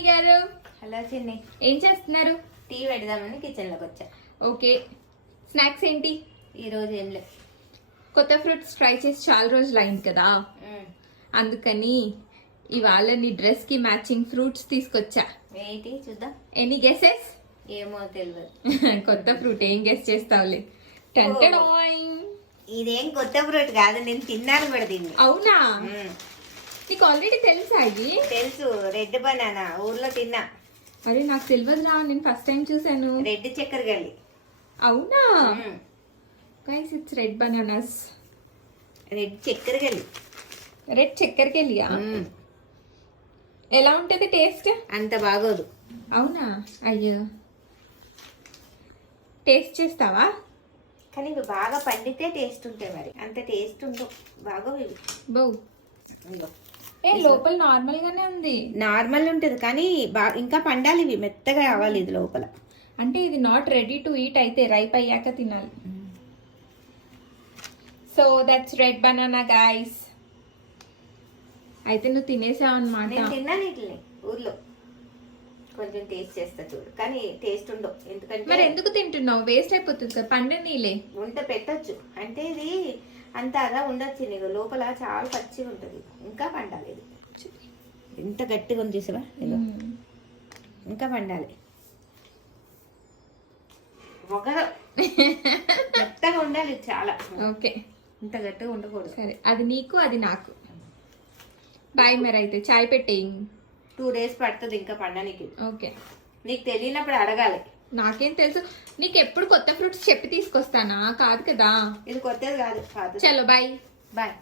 మణి గారు. హలో చిన్ని, ఏం చేస్తున్నారు? టీ పెడదామని కిచెన్ లోకి వచ్చా. ఓకే, స్నాక్స్ ఏంటి? ఈ రోజు ఏం లేదు, కొత్త ఫ్రూట్స్ ట్రై చేసి చాలా రోజులు అయింది కదా, అందుకని ఇవాళ నీ డ్రెస్ కి మ్యాచింగ్ ఫ్రూట్స్ తీసుకొచ్చా. ఏంటి చూద్దాం. Any guesses? ఏమో తెలియదు. కొత్త ఫ్రూట్ ఏం గెస్ చేస్తావులే. టంటడాయింగ్. ఇదేం కొత్త ఫ్రూట్ కాదు, నేను తిన్నాను కూడా దీన్ని. అవునా? నీకు ఆల్రెడీ తెలుసా ఇది? తెలుసు, రెడ్ బనానా ఊర్లో తిన్నా. అరే నాకు తెలియదు రా, నేను ఫస్ట్ టైం చూసాను. రెడ్ చక్కెర గల్లి. అవునా guys, it's red bananas. Red చక్కెర గల్లి. రెడ్ చక్కెరకెళ్ళియా? ఎలా ఉంటది టేస్ట్? అంత బాగోదు. అవునా? అయ్యో, టేస్ట్ చేస్తావా? కానీ ఇవి బాగా పండితే టేస్ట్ ఉంటాయి, మరి అంత టేస్ట్ ఉండవు. బాగోవు ఇవి. బౌ ఏ లోపల నార్మల్ గానే ఉంది. నార్మల్ ఉంటుంది కానీ ఇంకా పండాలి, ఇవి మెత్తగా కావాలి ఇది లోపల. అంటే ఇది నాట్ రెడీ టు ఈట్, అయితే రైప్ అయ్యాక తినాలి. So that's red banana guys. అయితే నువ్వు తినేసావు అనమాట. నేను తిన్నాను ఇట్లని ఊర్లో, కొంచెం టేస్ట్ చేస్తా చూడు, కానీ టేస్ట్ ఉండవు. ఎందుకంటే మరి ఎందుకు తింటున్నావు? వేస్ట్ అయిపోతుంది కదా, పండనీలే. ఉంటే పెట్టచ్చు, అంటే ఇది అంత అలా ఉండొచ్చు. నీకు లోపల చాలా పచ్చిగా ఉంటుంది, ఇంకా పండాలి. ఇది ఎంత గట్టిగా ఉంది చూసావా, ఇంకా పండాలి. మెత్తగా ఉండాలి చాలా. ఓకే, ఇంత గట్టిగా ఉండకూడదు. సరే, అది నీకు అది నాకు. బాయ్ మరి, అయితే చాయ్ పెట్టేయి. 2 days పడుతుంది ఇంకా పండడానికి. ఓకే, నీకు తెలియనప్పుడు అడగాలి. నాకేం తెలుసు? నీకు ఎప్పుడు కొత్త ఫ్రూట్స్ చెప్పి తీసుకొస్తానా? కాదు కదా. ఇది కొత్తది కాదు, చలో బాయ్. బాయ్.